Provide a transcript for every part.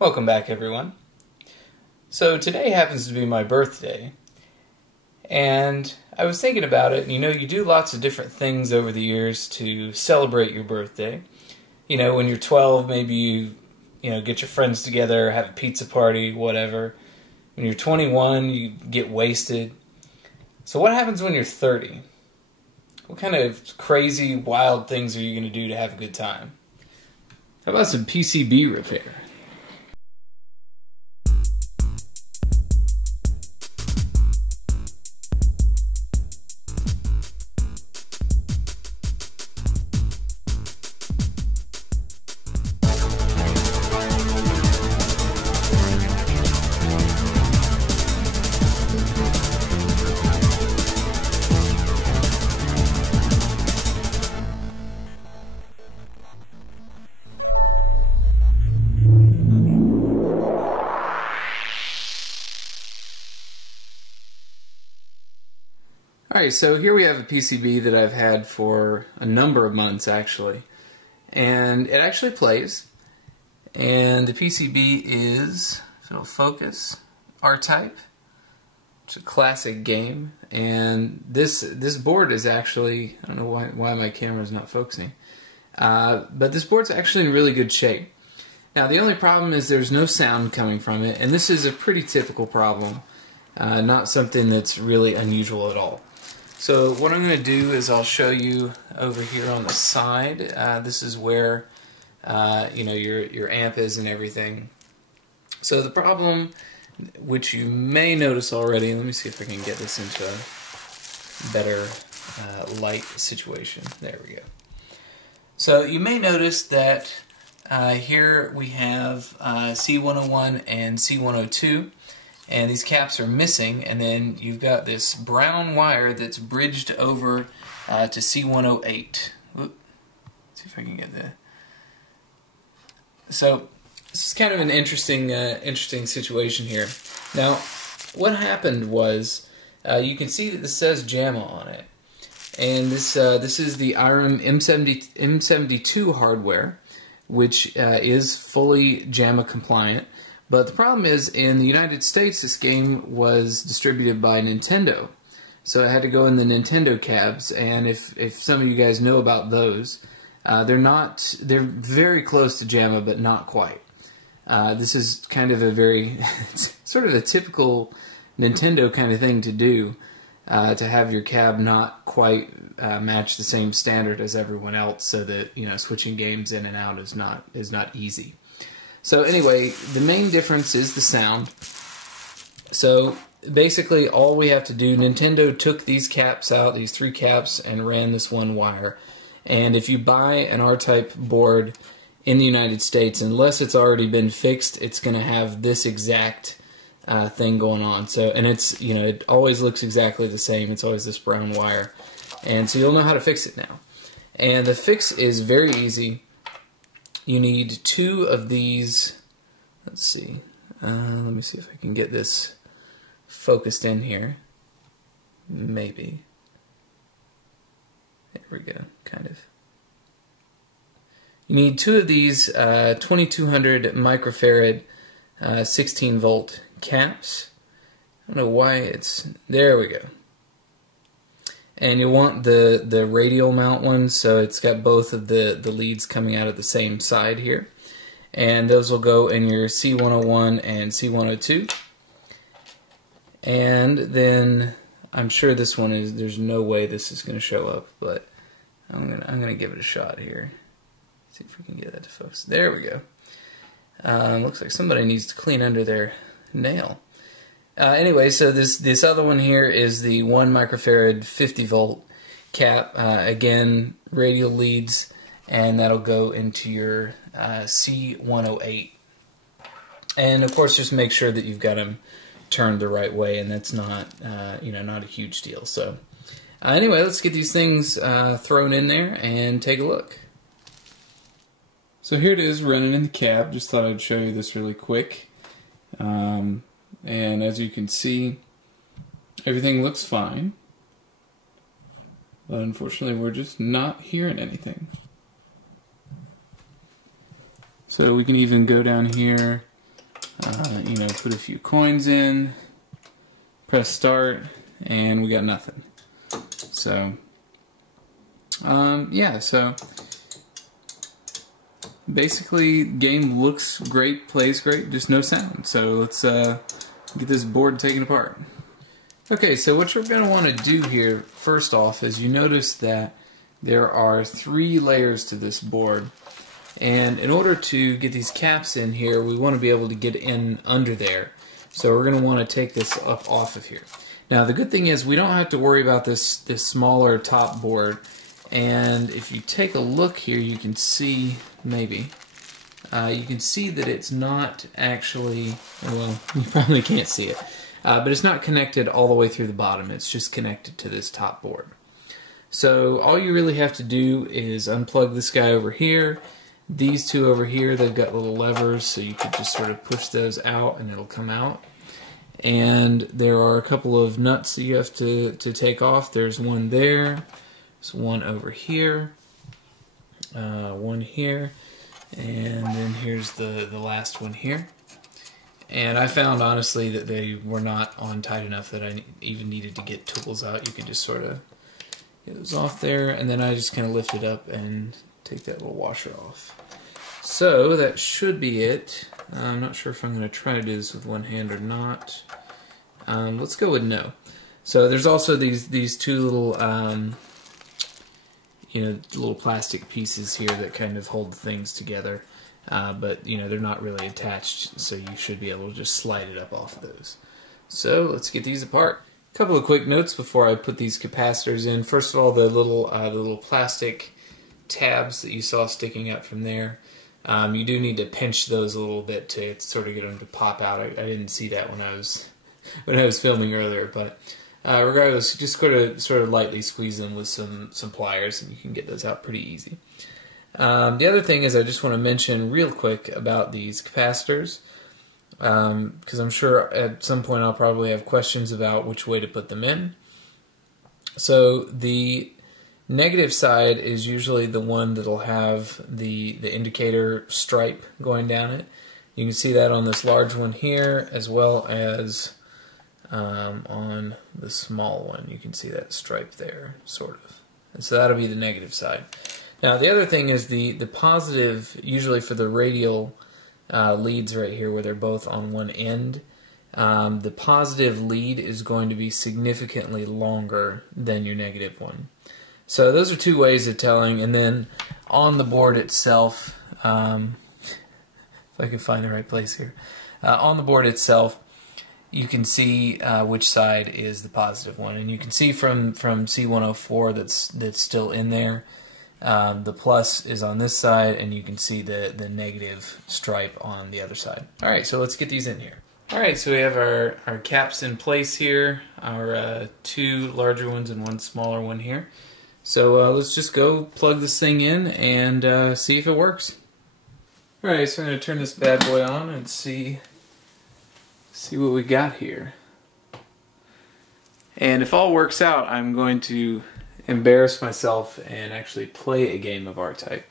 Welcome back, everyone. So today happens to be my birthday, and I was thinking about it, and you do lots of different things over the years to celebrate your birthday. When you're 12, maybe you get your friends together, have a pizza party, whatever. When you're 21, you get wasted. So what happens when you're 30? What kind of crazy, wild things are you going to do to have a good time? How about some PCB repair? Alright, so here we have a PCB that I've had for a number of months actually, and it actually plays, and the PCB is, if it'll focus, R-Type. It's a classic game, and this board is actually, I don't know why my camera's not focusing, but this board's actually in really good shape. Now the only problem is there's no sound coming from it, and this is a pretty typical problem, not something that's really unusual at all. So what I'm going to do is I'll show you over here on the side. This is where your amp is and everything. So the problem, which you may notice already, let me see if I can get this into a better light situation. There we go. So you may notice that here we have C101 and C102. And these caps are missing, and then you've got this brown wire that's bridged over to C108. Let's see if I can get that. So this is kind of an interesting situation here. Now, what happened was you can see that this says JAMA on it, and this is the IREM M72 hardware, which is fully JAMA compliant. But the problem is, in the United States, this game was distributed by Nintendo. So it had to go in the Nintendo cabs, and if some of you guys know about those, they're very close to JAMA, but not quite. This is kind of sort of a typical Nintendo kind of thing to do, to have your cab not quite match the same standard as everyone else, so that switching games in and out is not easy. So anyway, the main difference is the sound. So basically all we have to do, Nintendo took these caps out, these three caps, and ran this one wire. And if you buy an R-Type board in the United States, unless it's already been fixed, it's going to have this exact thing going on. So, and it's, it always looks exactly the same. It's always this brown wire. And so you'll know how to fix it now. And the fix is very easy. You need two of these. Let's see. Let me see if I can get this focused in here. Maybe. There we go. Kind of. You need two of these 2200 microfarad 16 volt caps. I don't know why it's. There we go. And you want the radial mount one, so it's got both of the leads coming out of the same side here. And those will go in your C101 and C102. And then I'm sure this one is, there's no way this is going to show up, but I'm gonna give it a shot here. See if we can get that to focus. There we go. Looks like somebody needs to clean under their nail. Anyway, so this other one here is the 1 microfarad 50 volt cap. Again, radial leads, and that'll go into your C108. And of course, just make sure that you've got them turned the right way, and that's not not a huge deal. So anyway, let's get these things thrown in there and take a look. So here it is running in the cab. Just thought I'd show you this really quick. And as you can see, everything looks fine, but unfortunately we're just not hearing anything. So we can even go down here You know, put a few coins in, press start, and we got nothing. So, yeah, so basically, game looks great, plays great, just no sound. So let's get this board taken apart. Okay, so what you're going to want to do here, first off, is you notice that there are 3 layers to this board. And in order to get these caps in here, we want to be able to get in under there. So we're going to want to take this up off of here. Now the good thing is we don't have to worry about this smaller top board. And if you take a look here, you can see, maybe, you can see that it's not actually, well, you probably can't see it, but it's not connected all the way through the bottom. It's just connected to this top board. So all you really have to do is unplug this guy over here. These 2 over here, they've got little levers, so you could just sort of push those out and it'll come out. And there are a couple of nuts that you have to take off. There's one there, there's one over here, one here, and then here's the last one here. And I found, honestly, that they were not on tight enough that I even needed to get tools out. You could just sort of get those off there, and then I just kind of lift it up and take that little washer off. So that should be it. I'm not sure if I'm going to try to do this with one hand or not. Let's go with no. So there's also these 2 little, you know, little plastic pieces here that kind of hold things together. But you know, they're not really attached, so you should be able to just slide it up off of those. So let's get these apart. A couple of quick notes before I put these capacitors in. First of all, the little plastic tabs that you saw sticking up from there. You do need to pinch those a little bit to sort of get them to pop out. I didn't see that when I was filming earlier, but regardless, just sort of lightly squeeze them with some pliers, and you can get those out pretty easy. The other thing is I just want to mention real quick about these capacitors, because I'm sure at some point I'll probably have questions about which way to put them in. So the negative side is usually the one that'll have the indicator stripe going down it. You can see that on this large one here, as well as on the small one. You can see that stripe there, sort of. And so that'll be the negative side. Now the other thing is the positive, usually for the radial leads right here where they're both on one end, the positive lead is going to be significantly longer than your negative one. So those are 2 ways of telling. And then on the board itself, if I can find the right place here, on the board itself you can see which side is the positive one, and you can see from C104 that's still in there. The plus is on this side, and you can see the negative stripe on the other side. Alright, so let's get these in here. Alright, so we have our caps in place here, our 2 larger ones and 1 smaller one here. So let's just go plug this thing in and see if it works. Alright, so I'm going to turn this bad boy on and see what we got here. And if all works out, I'm going to embarrass myself and actually play a game of R-Type.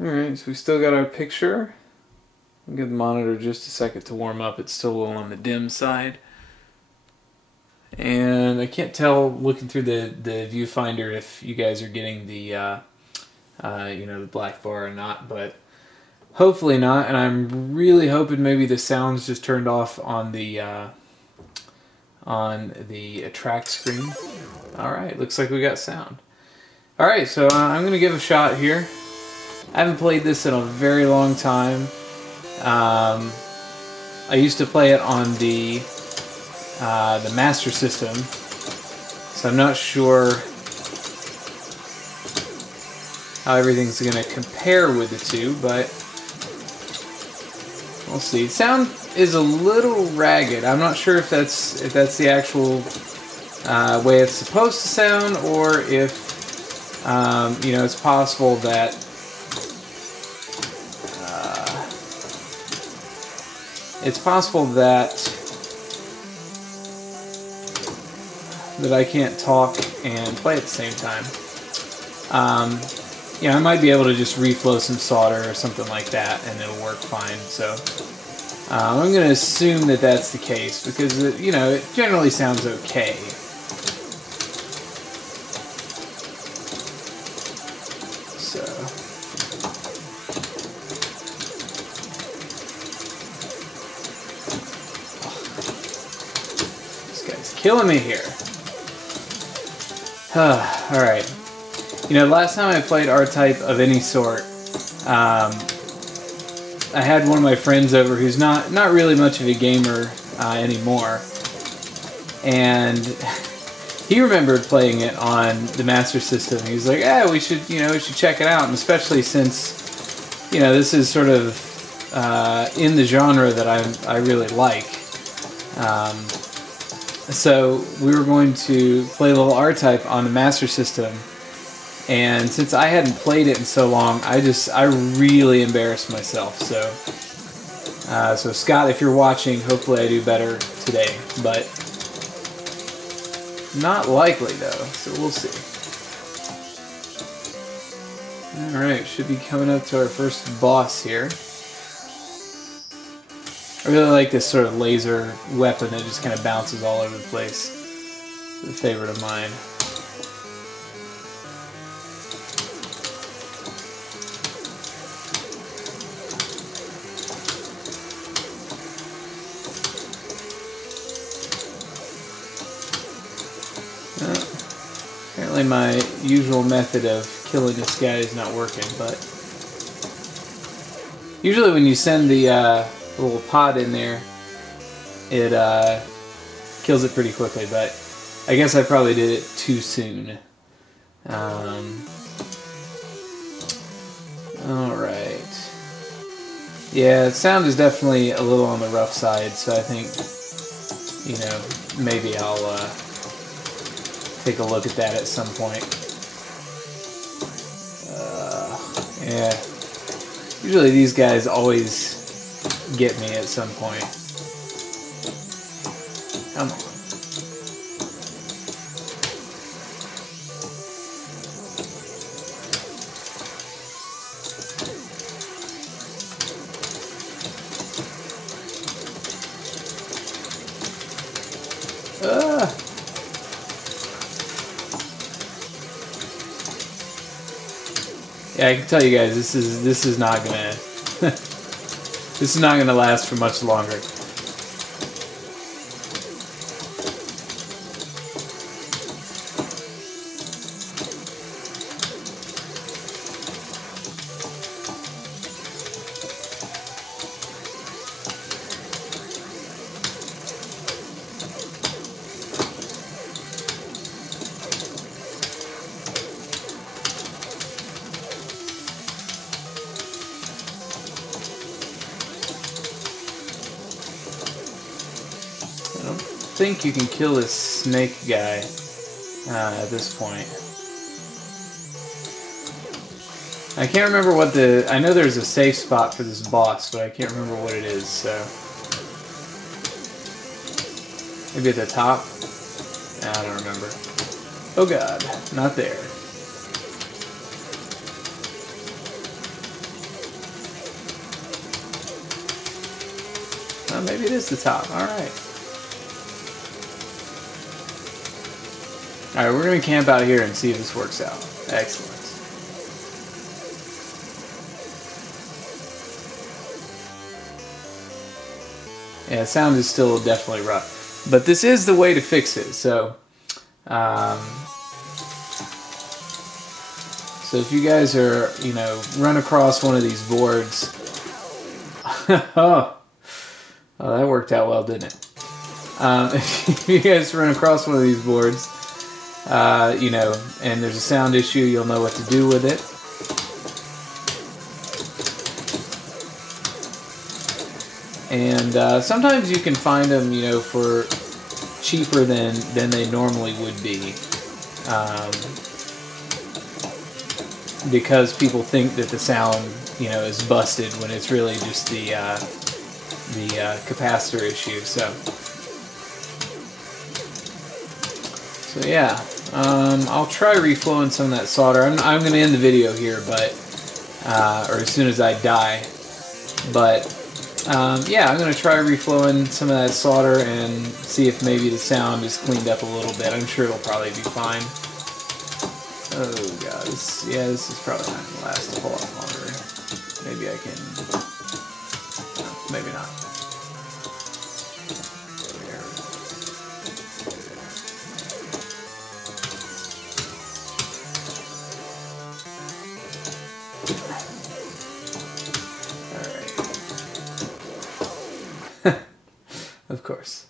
Alright, so we still got our picture. I'll give the monitor just a second to warm up. It's still a little on the dim side. And I can't tell looking through the viewfinder if you guys are getting the you know, the black bar or not, but hopefully not. And I'm really hoping maybe the sound's just turned off on the track screen. Alright, looks like we got sound. Alright, so I'm going to give a shot here. I haven't played this in a very long time. I used to play it on the Master System, so I'm not sure how everything's going to compare with the 2, but we'll see. Sound is a little ragged. I'm not sure if that's the actual way it's supposed to sound, or if you know, it's possible that I can't talk and play at the same time. you know, I might be able to just reflow some solder or something like that, and it'll work fine. So I'm going to assume that that's the case because it, you know, it generally sounds okay. So this guy's killing me here. All right. You know, last time I played R-Type of any sort, I had one of my friends over who's not really much of a gamer anymore, and he remembered playing it on the Master System. He was like, "Yeah, we should check it out," and especially since, you know, this is sort of in the genre that I really like. So we were going to play a little R-Type on the Master System. And since I hadn't played it in so long, I really embarrassed myself. So Scott, if you're watching, hopefully I do better today. But not likely though, so we'll see. Alright, should be coming up to our first boss here. I really like this sort of laser weapon that just kind of bounces all over the place. It's a favorite of mine. Apparently my usual method of killing this guy is not working, but usually when you send the little pod in there, it kills it pretty quickly, but I guess I probably did it too soon. Alright. Yeah, sound is definitely a little on the rough side, so I think, you know, maybe I'll take a look at that at some point. Yeah. Usually these guys always get me at some point. Come on. Yeah, I can tell you guys, this is not gonna this is not gonna last for much longer. I think you can kill this snake guy at this point. I can't remember what I know there's a safe spot for this boss, but I can't remember what it is, so. Maybe at the top? I don't remember. Oh god, not there. Oh, maybe it is the top, alright. Alright, we're going to camp out here and see if this works out. Excellent. Yeah, sound is still definitely rough. But this is the way to fix it, so... so if you guys are, you know, run across one of these boards... oh, that worked out well, didn't it? If you guys run across one of these boards... you know, and there's a sound issue, you'll know what to do with it. And sometimes you can find them, you know, for cheaper than they normally would be, because people think that the sound, you know, is busted when it's really just the capacitor issue. So yeah. I'll try reflowing some of that solder. I'm going to end the video here, but or as soon as I die. But yeah, I'm going to try reflowing some of that solder and see if maybe the sound is cleaned up a little bit. I'm sure it'll probably be fine. Oh god, this is probably not going to last a whole lot longer. Maybe I can... No, maybe not. Alright. Of course.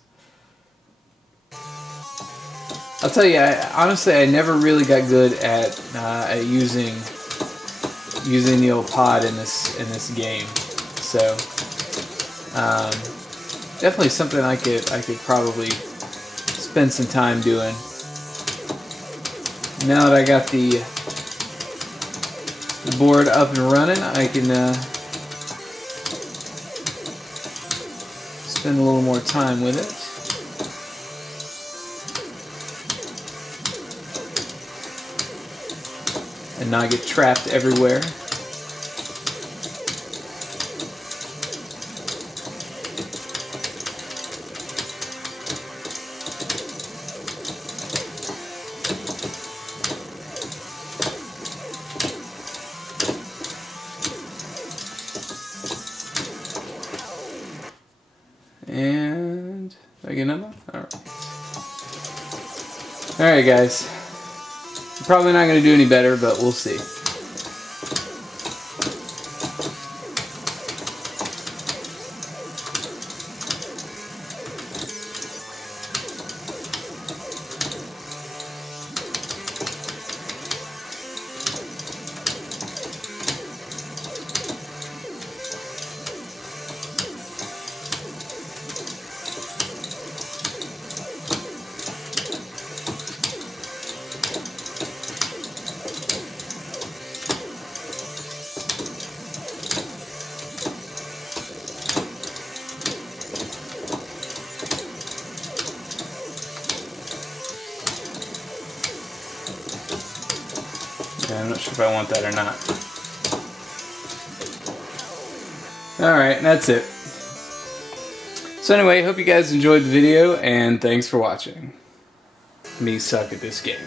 I'll tell you, honestly, I never really got good at using the old pod in this game. So definitely something I could probably spend some time doing. Now that I got the board up and running, I can spend a little more time with it. And not get trapped everywhere. And did I get another one? Alright. Alright guys. I'm probably not going to do any better, but we'll see. Yeah, I'm not sure if I want that or not. Alright, that's it. So anyway, hope you guys enjoyed the video, and thanks for watching. Me suck at this game.